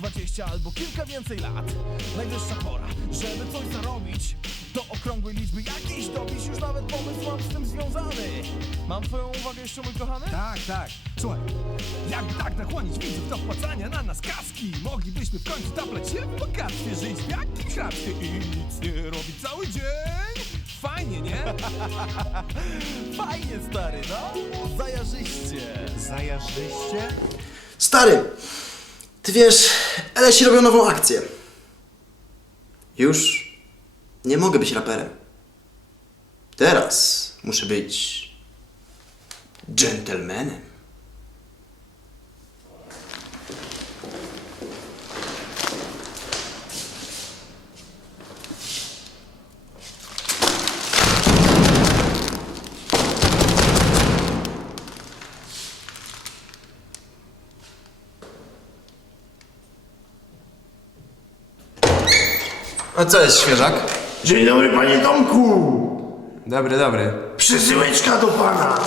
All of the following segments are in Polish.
20 albo kilka więcej lat Najwyższa pora, żeby coś zarobić Do okrągłej liczby jakiejś dobić Już nawet pomysł mam z tym związany Mam twoją uwagę jeszcze mój kochany? Tak, tak. Słuchaj, jakby tak nakłonić widzów do wpłacania na nas kaski, moglibyśmy w końcu taplać się w bogactwie, żyć w jakimś hrabstwie i nic nie robić cały dzień. Fajnie, nie? Fajnie stary, no Zajarzyście Zajarzyście? Stary, ty wiesz, LSI robią nową akcję. Już nie mogę być raperem. Teraz muszę być gentlemanem. A co jest świeżak? Dzień dobry, panie Tomku! Dobry, dobry. Przesyłeczka do pana!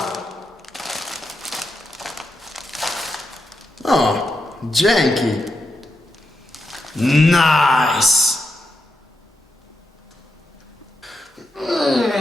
O, dzięki. Nice. Push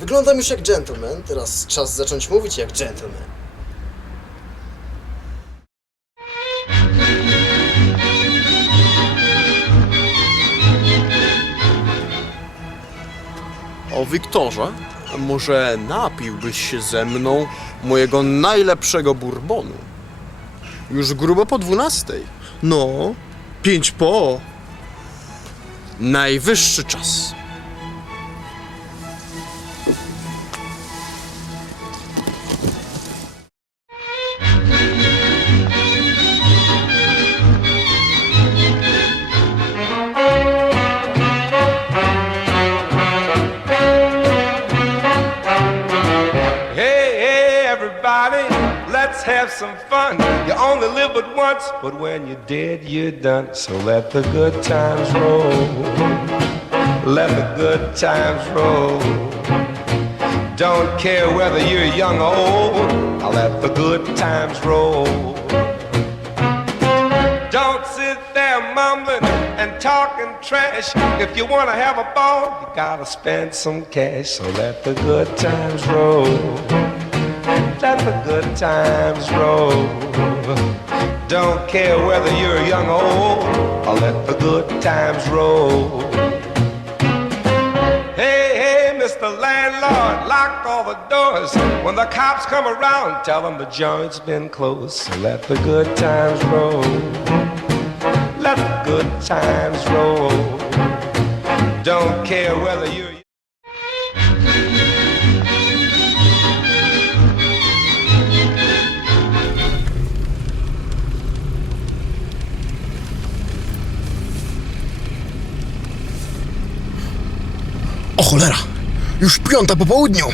Wyglądam już jak gentleman, teraz czas zacząć mówić jak gentleman. O Wiktorze, może napiłbyś się ze mną mojego najlepszego bourbonu? Już grubo po dwunastej. No, pięć po. Najwyższy czas. Let's have some fun. You only live but once, but when you're dead, you're done. So let the good times roll. Let the good times roll. Don't care whether you're young or old. Now let the good times roll. Don't sit there mumbling and talking trash. If you want to have a ball, you gotta spend some cash. So let the good times roll. Let the good times roll. Don't care whether you're young or old. Or let the good times roll. Hey, hey, Mr. Landlord, lock all the doors. When the cops come around, tell them the joint's been closed. Let the good times roll. Let the good times roll. Don't care whether you're. O cholera, już piąta po południu.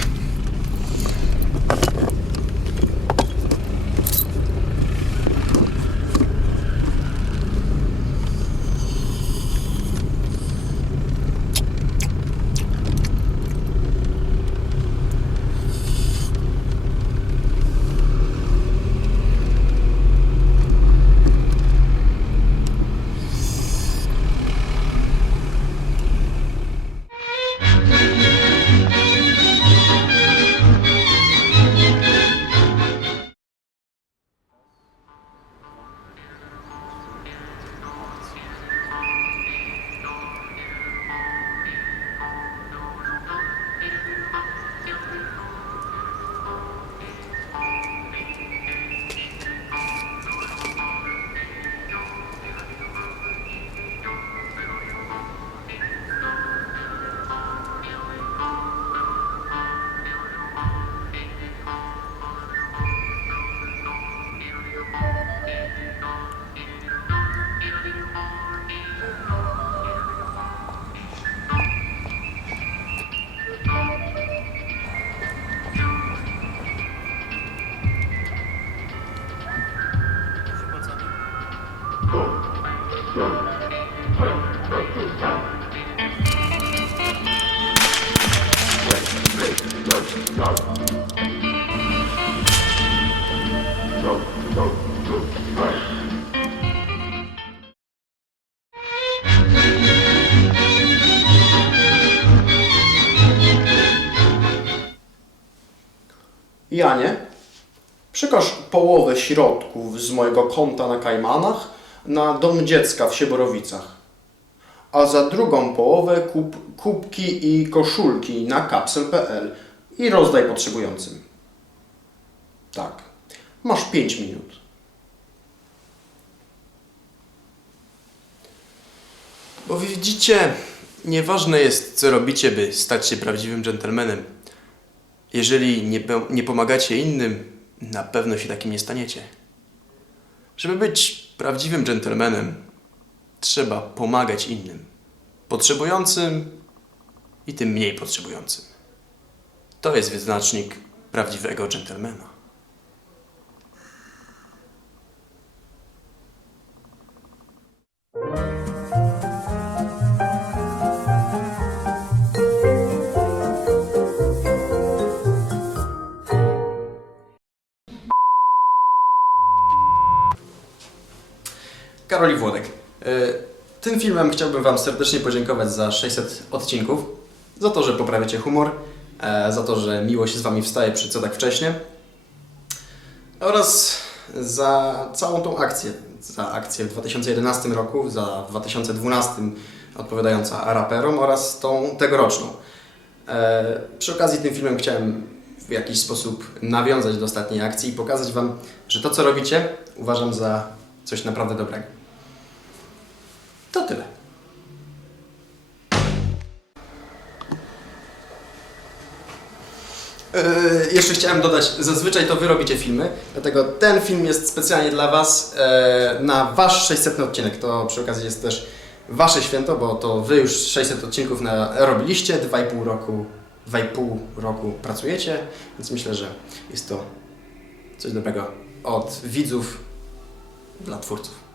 Janie, przekaż połowę środków z mojego konta na Kajmanach na dom dziecka w Sieborowicach. A za drugą połowę kup kubki i koszulki na kapsel.pl i rozdaj potrzebującym. Tak, masz 5 minut. Bo widzicie, nieważne jest, co robicie, by stać się prawdziwym dżentelmenem. Jeżeli nie, nie pomagacie innym, na pewno się takim nie staniecie. Żeby być prawdziwym dżentelmenem, trzeba pomagać innym. Potrzebującym i tym mniej potrzebującym. To jest wyznacznik prawdziwego dżentelmena. Karol i Włodek. E, Tym filmem chciałbym Wam serdecznie podziękować za 600 odcinków, za to, że poprawiacie humor, e, za to, że miło się z Wami wstaje przy co tak wcześnie oraz za całą tą akcję. Za akcję w 2011 roku, za w 2012 odpowiadająca raperom oraz tą tegoroczną. E, Przy okazji tym filmem chciałem w jakiś sposób nawiązać do ostatniej akcji i pokazać Wam, że to co robicie uważam za coś naprawdę dobrego. To tyle. Yy, jeszcze chciałem dodać, zazwyczaj to wy robicie filmy, dlatego ten film jest specjalnie dla was e, na wasz 600 odcinek. To przy okazji jest też wasze święto, bo to wy już 600 odcinków na, robiliście, 2,5 roku, 2,5 roku pracujecie, więc myślę, że jest to coś dobrego od widzów dla twórców.